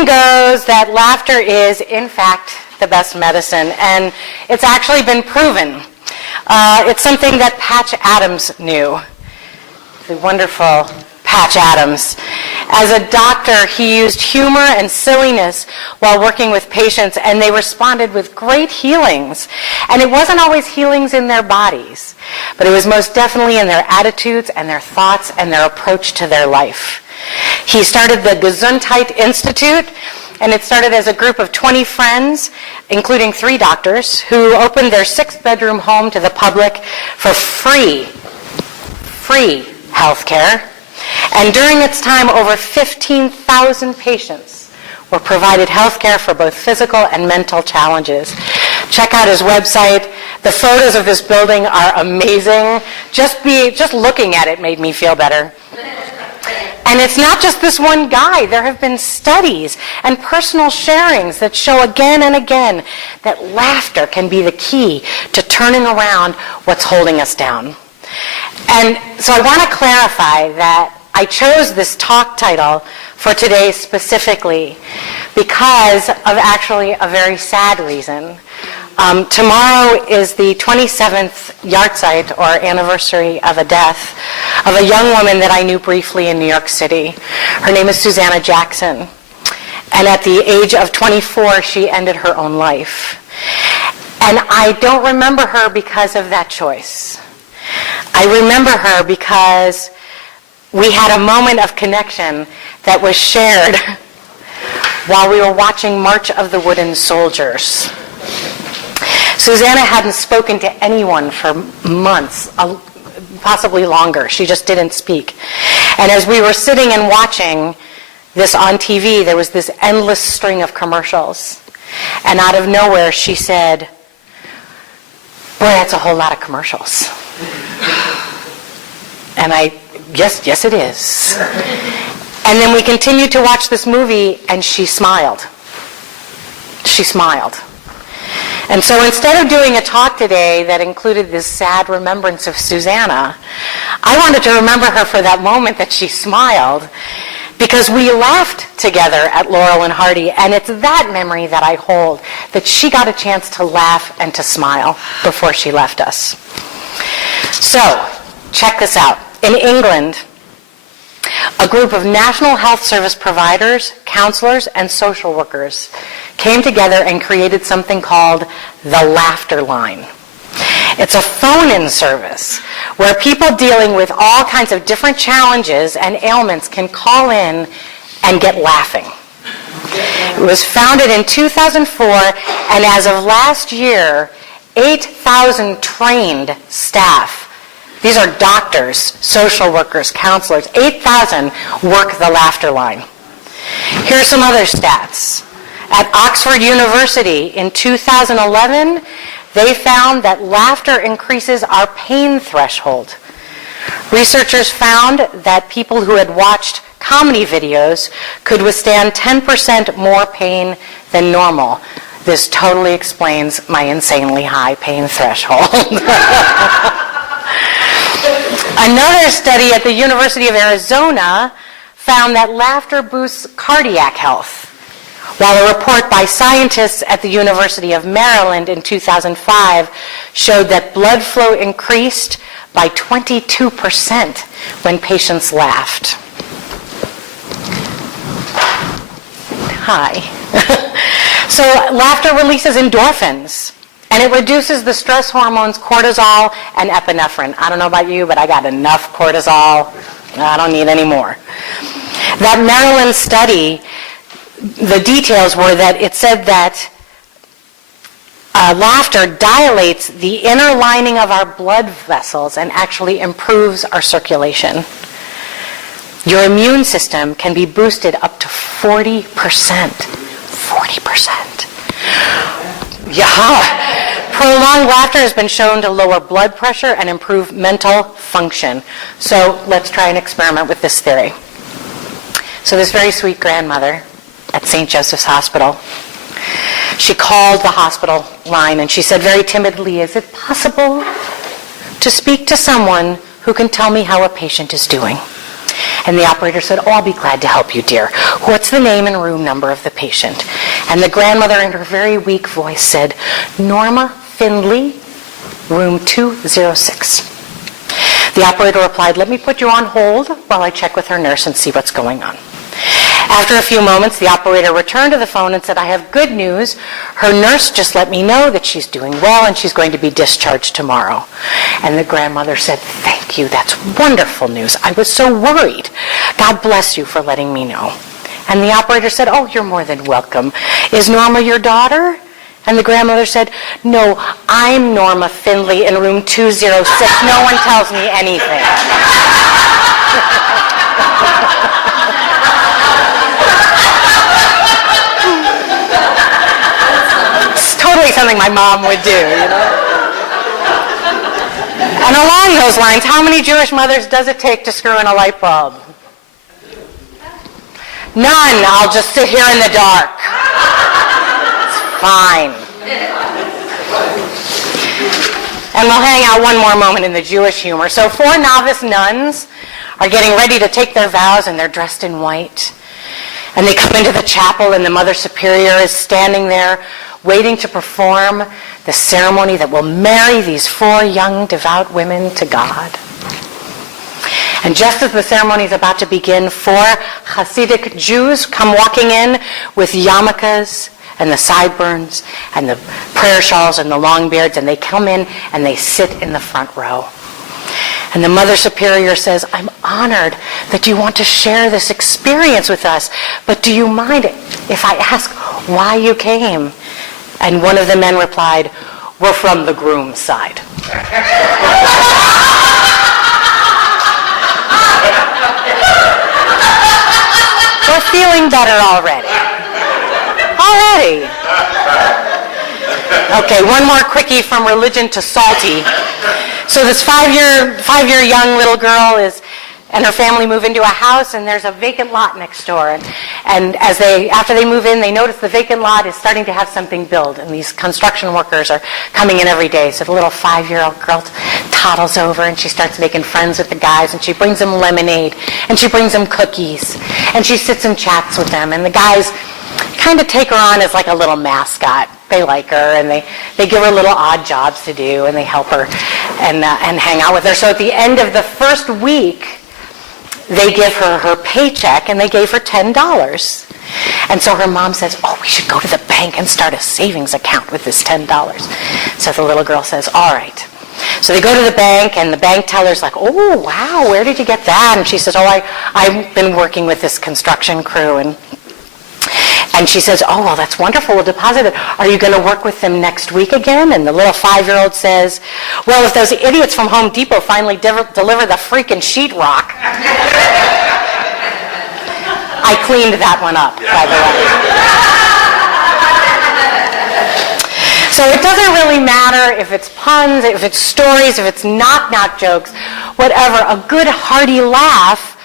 saying goes that laughter is, in fact, the best medicine, and it's actually been proven. It's something that Patch Adams knew, the wonderful Patch Adams. As a doctor, he used humor and silliness while working with patients, and they responded with great healings. And it wasn't always healings in their bodies, but it was most definitely in their attitudes and their thoughts and their approach to their life. He started the Gesundheit Institute, and it started as a group of 20 friends, including 3 doctors, who opened their 6-bedroom home to the public for free health care. And during its time, over 15,000 patients were provided health care for both physical and mental challenges. Check out his website. The photos of this building are amazing. Just looking at it made me feel better. And it's not just this one guy. There have been studies and personal sharings that show again and again that laughter can be the key to turning around what's holding us down. And so I want to clarify that I chose this talk title for today specifically because of actually a very sad reason. Tomorrow is the 27th yahrzeit, or anniversary, of a death of a young woman that I knew briefly in New York City. Her name is Susanna Jackson. And at the age of 24, she ended her own life. And I don't remember her because of that choice. I remember her because we had a moment of connection that was shared while we were watching March of the Wooden Soldiers. Susanna hadn't spoken to anyone for months, possibly longer. She just didn't speak. And as we were sitting and watching this on TV, there was this endless string of commercials. And out of nowhere, she said, "Boy, that's a whole lot of commercials." And yes, it is. And then we continued to watch this movie, and she smiled. She smiled. And so instead of doing a talk today that included this sad remembrance of Susanna, I wanted to remember her for that moment that she smiled, because we laughed together at Laurel and Hardy, and it's that memory that I hold, that she got a chance to laugh and to smile before she left us. So, check this out. In England, a group of National Health Service providers, counselors, and social workers came together and created something called the Laughter Line. It's a phone-in service where people dealing with all kinds of different challenges and ailments can call in and get laughing. It was founded in 2004, and as of last year, 8,000 trained staff, these are doctors, social workers, counselors, 8,000 work the Laughter Line. Here are some other stats. At Oxford University in 2011, they found that laughter increases our pain threshold. Researchers found that people who had watched comedy videos could withstand 10% more pain than normal. This totally explains my insanely high pain threshold. Another study at the University of Arizona found that laughter boosts cardiac health, while a report by scientists at the University of Maryland in 2005 showed that blood flow increased by 22% when patients laughed. Hi. So laughter releases endorphins, and it reduces the stress hormones cortisol and epinephrine. I don't know about you, but I got enough cortisol. I don't need any more. That Maryland study, the details were that it said that laughter dilates the inner lining of our blood vessels and actually improves our circulation. Your immune system can be boosted up to 40%. 40%. Yeah. Prolonged laughter has been shown to lower blood pressure and improve mental function. So let's try an experiment with this theory. So this very sweet grandmother at St. Joseph's Hospital, she called the hospital line and she said very timidly, "Is it possible to speak to someone who can tell me how a patient is doing?" And the operator said, "Oh, I'll be glad to help you, dear. What's the name and room number of the patient?" And the grandmother, in her very weak voice, said, "Norma Findlay, room 206. The operator replied, "Let me put you on hold while I check with her nurse and see what's going on." After a few moments, the operator returned to the phone and said, "I have good news. Her nurse just let me know that she's doing well and she's going to be discharged tomorrow." And the grandmother said, "Thank you. That's wonderful news. I was so worried. God bless you for letting me know." And the operator said, "Oh, you're more than welcome. Is Norma your daughter?" And the grandmother said, "No, I'm Norma Findlay in room 206. No one tells me anything." Totally something my mom would do, you know? And along those lines, how many Jewish mothers does it take to screw in a light bulb? None. I'll just sit here in the dark. It's fine. And we'll hang out one more moment in the Jewish humor. So 4 novice nuns are getting ready to take their vows, and they're dressed in white. And they come into the chapel, and the Mother Superior is standing there waiting to perform the ceremony that will marry these 4 young devout women to God. And just as the ceremony is about to begin, 4 Hasidic Jews come walking in with yarmulkes and the sideburns and the prayer shawls and the long beards, and they come in and they sit in the front row. And the Mother Superior says, "I'm honored that you want to share this experience with us, but do you mind if I ask why you came?" And one of the men replied, "We're from the groom's side." We're feeling better already. Okay, one more quickie from religion to salty. So this 5-year young little girl and her family move into a house, and there's a vacant lot next door. And after they move in, they notice the vacant lot is starting to have something built, and these construction workers are coming in every day. So the little 5-year-old girl toddles over, and she starts making friends with the guys, and she brings them lemonade, and she brings them cookies, and she sits and chats with them. And the guys kind of take her on as like a little mascot. They like her, and they give her little odd jobs to do, and they help her and hang out with her. So at the end of the first week, they give her her paycheck, and they gave her $10. And so her mom says, "Oh, we should go to the bank and start a savings account with this $10. So the little girl says, "All right." So they go to the bank, and the bank teller's like, "Oh, wow, where did you get that?" And she says, "Oh, I've been working with this construction crew." And she says, "Oh, well, that's wonderful. We'll deposit it. Are you going to work with them next week again?" And the little 5-year-old says, "Well, if those idiots from Home Depot finally deliver the freaking sheetrock." I cleaned that one up, by the way. So it doesn't really matter if it's puns, if it's stories, if it's knock-knock jokes, whatever. A good hearty laugh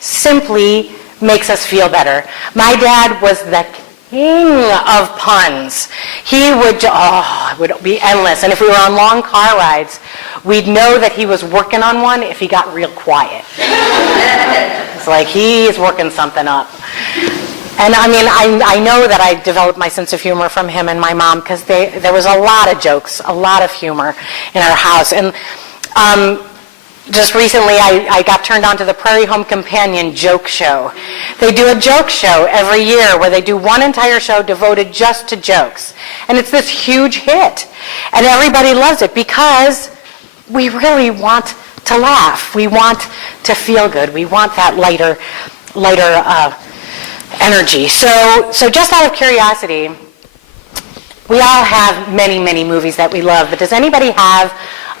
simply makes us feel better. My dad was the king of puns. It would be endless. And if we were on long car rides, we'd know that he was working on one if he got real quiet. It's like he's working something up. And I mean, I know that I developed my sense of humor from him and my mom, because there was a lot of jokes, a lot of humor in our house. And just recently, I got turned on to the Prairie Home Companion joke show. They do a joke show every year where they do one entire show devoted just to jokes. And it's this huge hit. And everybody loves it because we really want to laugh. We want to feel good. We want that lighter energy. So just out of curiosity, we all have many, many movies that we love, but does anybody have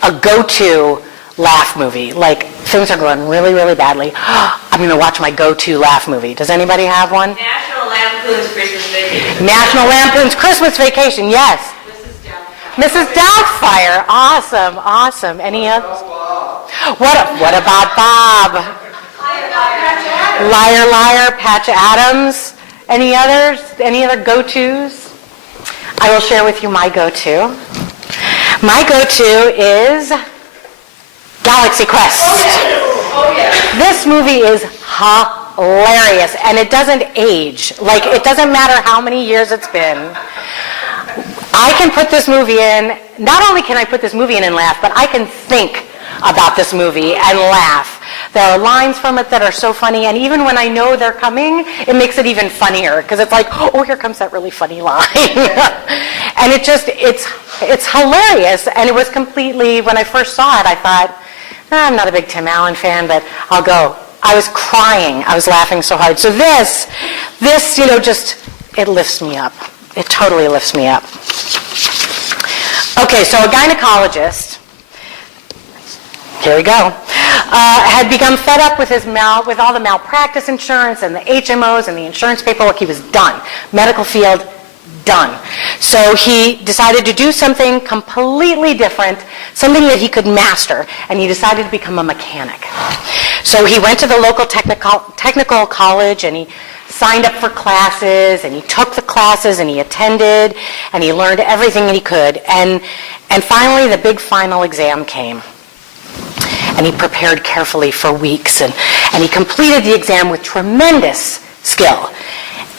a go-to laugh movie? Like, things are going really, really badly. I'm going to watch my go-to laugh movie. Does anybody have one? National Lampoon's Christmas Vacation. National Lampoon's Christmas Vacation, yes. Mrs. Doubtfire. Awesome. Any others? What about Bob? Liar, Liar, Patch Adams. Any others? Any other go-tos? I will share with you my go-to. My go-to is Galaxy Quest. This movie is hilarious, and it doesn't age. Like, it doesn't matter how many years it's been. I can put this movie in, not only can I put this movie in and laugh, but I can think about this movie and laugh. There are lines from it that are so funny, and even when I know they're coming, it makes it even funnier, because it's like, oh, here comes that really funny line. And it's hilarious, and it was completely, when I first saw it, I thought, I'm not a big Tim Allen fan, but I'll go. I was crying. I was laughing so hard. So this, just, it lifts me up. It totally lifts me up. Okay, so a gynecologist, here we go, had become fed up with with all the malpractice insurance and the HMOs and the insurance paperwork. He was done. Medical field, done. So he decided to do something completely different, something that he could master, and he decided to become a mechanic. So he went to the local technical college, and he signed up for classes, and he took the classes, and he attended, and he learned everything that he could. And finally, the big final exam came. And he prepared carefully for weeks, and he completed the exam with tremendous skill.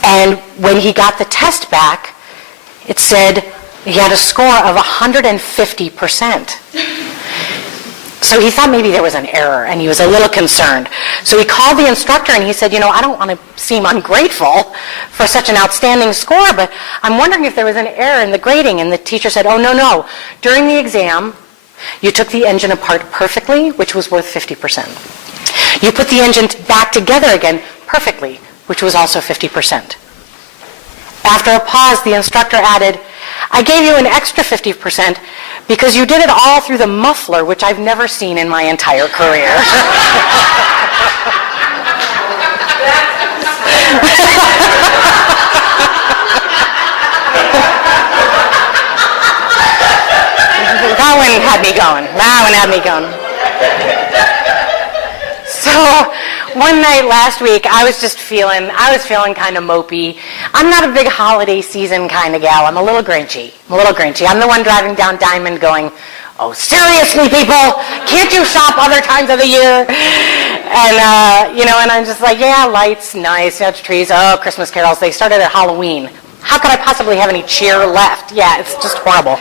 And when he got the test back, it said he had a score of 150%. So he thought maybe there was an error, and he was a little concerned. So he called the instructor, and he said, I don't want to seem ungrateful for such an outstanding score, but I'm wondering if there was an error in the grading. And the teacher said, oh, no. During the exam, you took the engine apart perfectly, which was worth 50%. You put the engine back together again perfectly, which was also 50%. After a pause, the instructor added, I gave you an extra 50% because you did it all through the muffler, which I've never seen in my entire career. That one had me going. So one night last week, I was feeling kind of mopey. I'm not a big holiday season kind of gal. I'm a little grinchy. I'm the one driving down Diamond going, oh, seriously, people? Can't you shop other times of the year? And, and I'm just like, yeah, lights, nice, trees, oh, Christmas carols. They started at Halloween. How could I possibly have any cheer left? Yeah, it's just horrible.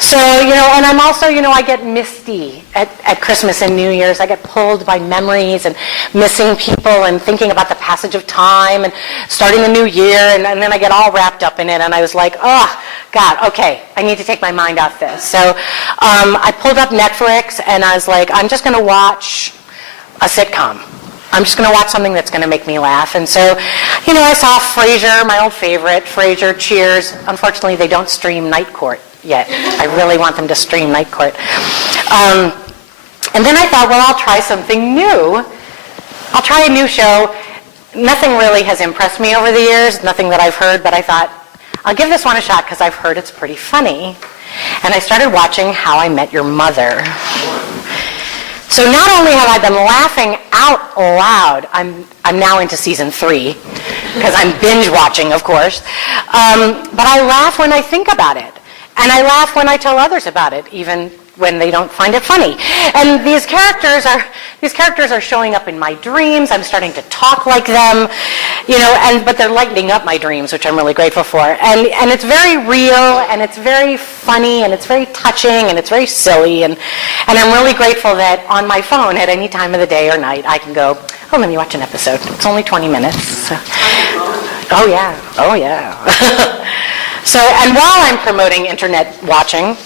So, and I'm also, I get misty at Christmas and New Year's. I get pulled by memories and missing people and thinking about the passage of time and starting the new year, and then I get all wrapped up in it, and I was like, oh, God, okay, I need to take my mind off this. So I pulled up Netflix, and I was like, I'm just going to watch a sitcom. I'm just going to watch something that's going to make me laugh. And so, I saw Frasier, my old favorite, Frasier, Cheers. Unfortunately, they don't stream Night Court yet. I really want them to stream Night Court. And then I thought, well, I'll try something new. I'll try a new show. Nothing really has impressed me over the years, nothing that I've heard, but I thought, I'll give this one a shot because I've heard it's pretty funny. And I started watching How I Met Your Mother. So not only have I been laughing out loud, I'm now into season 3, because I'm binge watching, of course, but I laugh when I think about it. And I laugh when I tell others about it, even when they don't find it funny. And these characters are showing up in my dreams. I'm starting to talk like them, but they're lightening up my dreams, which I'm really grateful for. And it's very real, and it's very funny, and it's very touching, and it's very silly. And I'm really grateful that on my phone at any time of the day or night, I can go, oh, let me watch an episode. It's only 20 minutes. Oh, yeah. So, and while I'm promoting internet watching,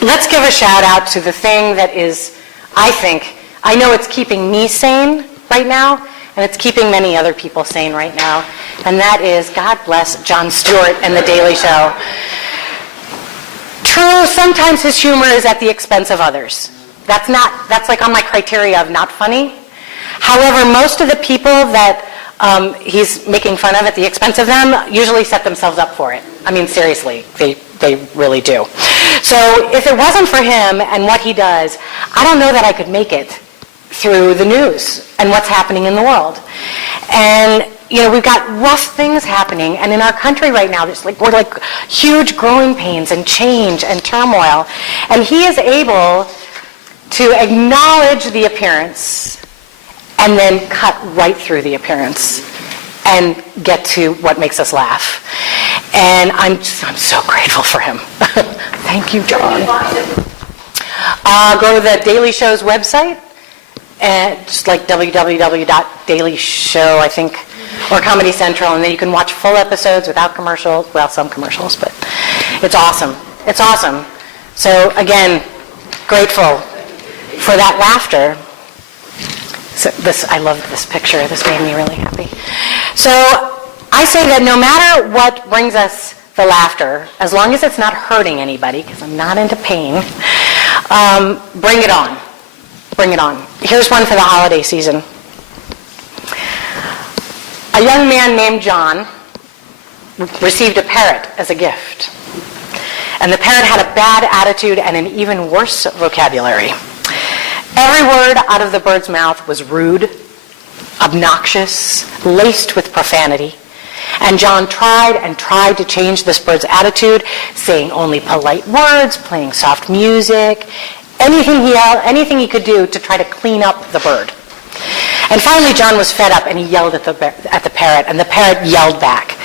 let's give a shout out to the thing that is, I know it's keeping me sane right now, and it's keeping many other people sane right now, and that is, God bless Jon Stewart and The Daily Show. True, sometimes his humor is at the expense of others. That's like on my criteria of not funny. However, most of the people that he's making fun of at the expense of them usually set themselves up for it. I mean, seriously, they really do. So if it wasn't for him and what he does, I don't know that I could make it through the news and what's happening in the world. And we've got rough things happening, and in our country right now, we're like huge growing pains and change and turmoil. And he is able to acknowledge the appearance and then cut right through the appearance and get to what makes us laugh. And I'm so grateful for him. Thank you, John. Go to the Daily Show's website, and just like www.dailyshow, I think, or Comedy Central, and then you can watch full episodes without commercials. Well, some commercials, but it's awesome. It's awesome. So again, grateful for that laughter. So I loved this picture. This made me really happy. So I say that no matter what brings us the laughter, as long as it's not hurting anybody, because I'm not into pain, bring it on. Bring it on. Here's one for the holiday season. A young man named John received a parrot as a gift. And the parrot had a bad attitude and an even worse vocabulary. Every word out of the bird's mouth was rude, obnoxious, laced with profanity. And John tried and tried to change this bird's attitude, saying only polite words, playing soft music, anything he could do to try to clean up the bird. And finally, John was fed up, and he yelled at the parrot, and the parrot yelled back.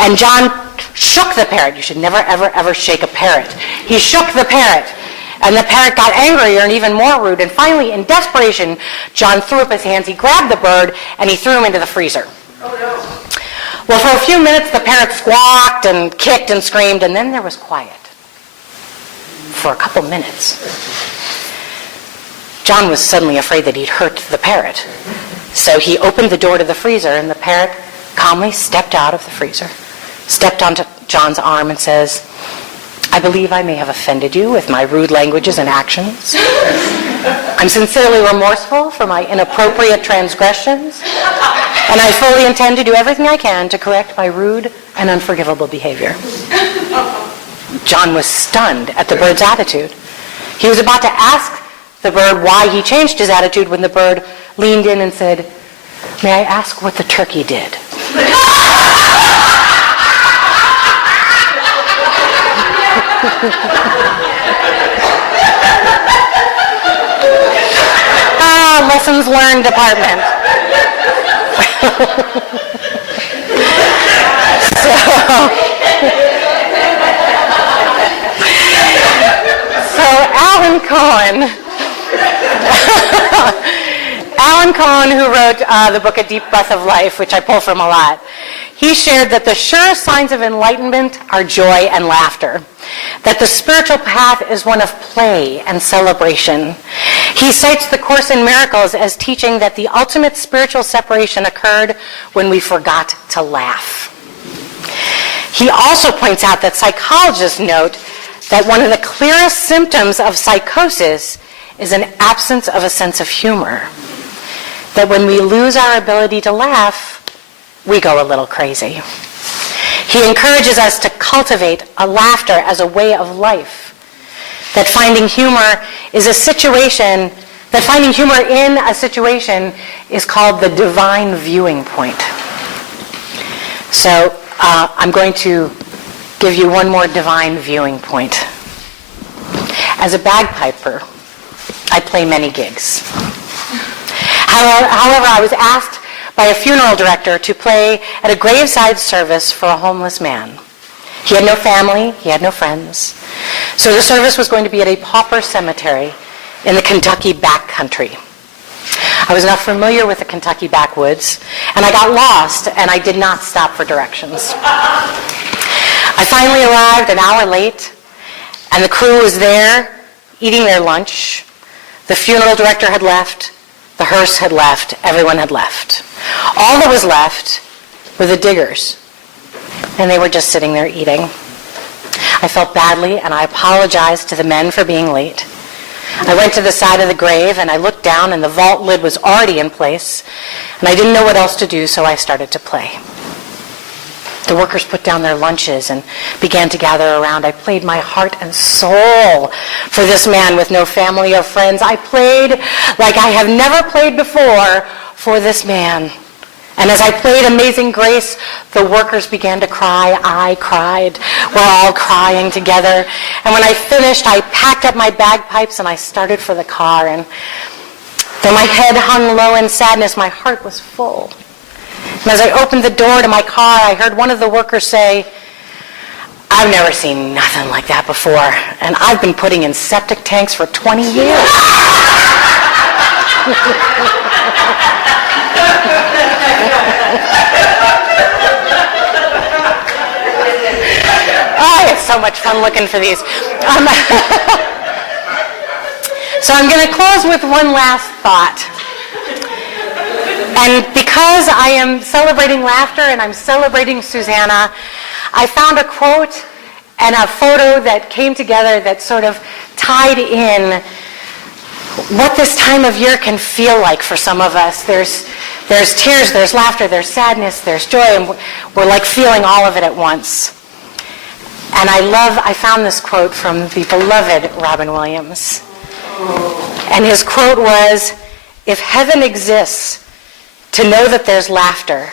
And John shook the parrot. You should never, ever, ever shake a parrot. He shook the parrot, and the parrot got angrier and even more rude. And finally, in desperation, John threw up his hands. He grabbed the bird, and he threw him into the freezer. Oh, no. Well, for a few minutes, the parrot squawked and kicked and screamed, and then there was quiet for a couple minutes. John was suddenly afraid that he'd hurt the parrot. So he opened the door to the freezer, and the parrot calmly stepped out of the freezer, stepped onto John's arm and says, "I believe I may have offended you with my rude languages and actions. I'm sincerely remorseful for my inappropriate transgressions, and I fully intend to do everything I can to correct my rude and unforgivable behavior." John was stunned at the bird's attitude. He was about to ask the bird why he changed his attitude when the bird leaned in and said, "May I ask what the turkey did?" Lessons learned department. So Alan Cohen, who wrote the book A Deep Breath of Life, which I pull from a lot, he shared that the surest signs of enlightenment are joy and laughter, that the spiritual path is one of play and celebration. He cites the Course in Miracles as teaching that the ultimate spiritual separation occurred when we forgot to laugh. He also points out that psychologists note that one of the clearest symptoms of psychosis is an absence of a sense of humor. That when we lose our ability to laugh, we go a little crazy. He encourages us to cultivate a laughter as a way of life. That finding humor in a situation is called the divine viewing point. So I'm going to give you one more divine viewing point. As a bagpiper, I play many gigs. However, I was asked by a funeral director to play at a graveside service for a homeless man. He had no family, he had no friends. So the service was going to be at a pauper cemetery in the Kentucky backcountry. I was not familiar with the Kentucky backwoods, and I got lost, and I did not stop for directions. I finally arrived an hour late, and the crew was there eating their lunch. The funeral director had left. The hearse had left. Everyone had left. All that was left were the diggers, and they were just sitting there eating. I felt badly, and I apologized to the men for being late. I went to the side of the grave, and I looked down, and the vault lid was already in place, and I didn't know what else to do, so I started to play. The workers put down their lunches and began to gather around. I played my heart and soul for this man with no family or friends. I played like I have never played before for this man. And as I played Amazing Grace, the workers began to cry. I cried. We're all crying together. And when I finished, I packed up my bagpipes and I started for the car. And though my head hung low in sadness, my heart was full. And as I opened the door to my car, I heard one of the workers say, "I've never seen nothing like that before, and I've been putting in septic tanks for 20 years." Oh, it's so much fun looking for these. So I'm going to close with one last thought. And because I am celebrating laughter and I'm celebrating Susanna, I found a quote and a photo that came together that sort of tied in what this time of year can feel like for some of us. There's tears, there's laughter, there's sadness, there's joy, and we're like feeling all of it at once. And I found this quote from the beloved Robin Williams. And his quote was, "If heaven exists, to know that there's laughter,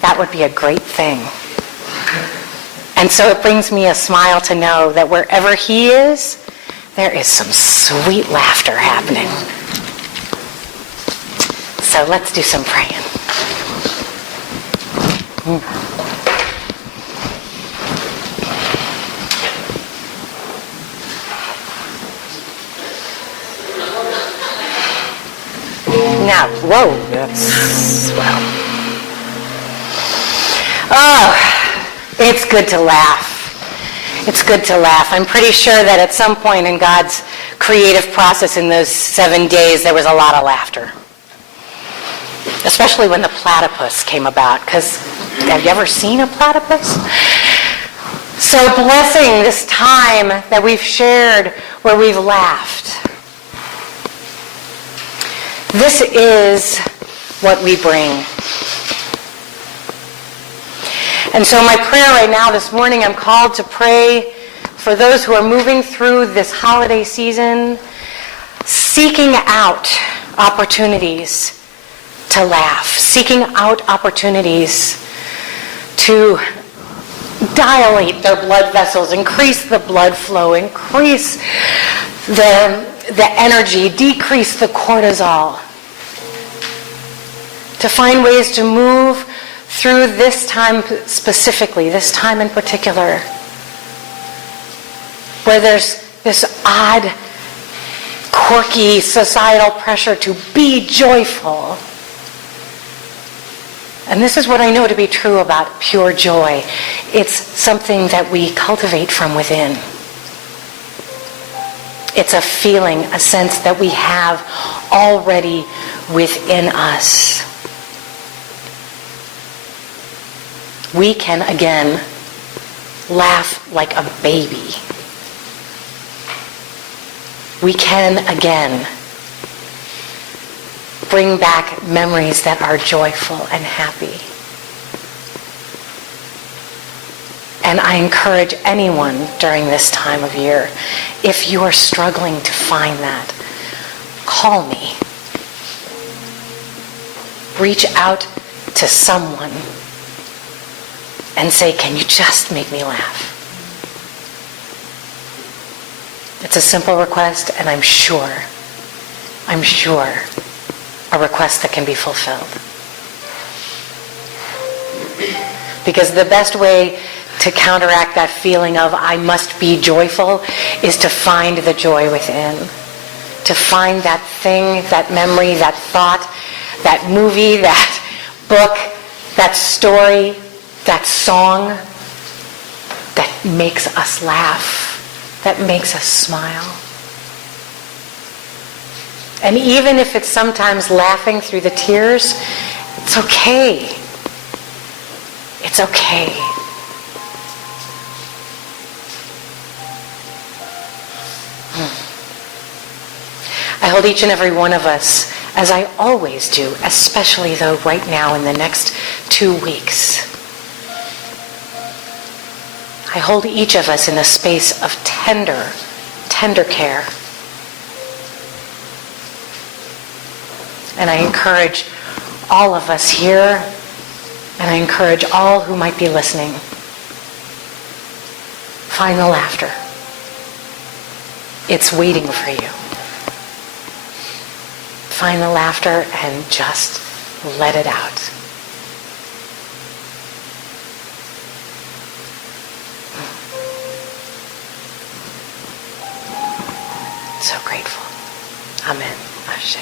that would be a great thing." And so it brings me a smile to know that wherever he is, there is some sweet laughter happening. So let's do some praying. Now, whoa, that's, well. Oh, it's good to laugh. It's good to laugh. I'm pretty sure that at some point in God's creative process in those 7 days, there was a lot of laughter. Especially when the platypus came about, because have you ever seen a platypus? So blessing this time that we've shared where we've laughed. This is what we bring. And so my prayer right now this morning, I'm called to pray for those who are moving through this holiday season, seeking out opportunities to laugh, seeking out opportunities to dilate their blood vessels, increase the blood flow, increase the energy, decrease the cortisol, to find ways to move through this time specifically, this time in particular, where there's this odd, quirky societal pressure to be joyful. And this is what I know to be true about pure joy. It's something that we cultivate from within. It's a feeling, a sense that we have already within us. We can again laugh like a baby. We can again bring back memories that are joyful and happy. And I encourage anyone during this time of year, if you are struggling to find that, call me. Reach out to someone and say, "Can you just make me laugh?" It's a simple request, and I'm sure a request that can be fulfilled. Because the best way to counteract that feeling of I must be joyful is to find the joy within. To find that thing, that memory, that thought, that movie, that book, that story, that song that makes us laugh, that makes us smile. And even if it's sometimes laughing through the tears, it's okay. It's okay. I hold each and every one of us, as I always do, especially though right now in the next 2 weeks. I hold each of us in a space of tender care. And I encourage all of us here And I encourage all who might be listening, find the laughter. It's waiting for you. Find the laughter and just let it out. So grateful. Amen. Ashe.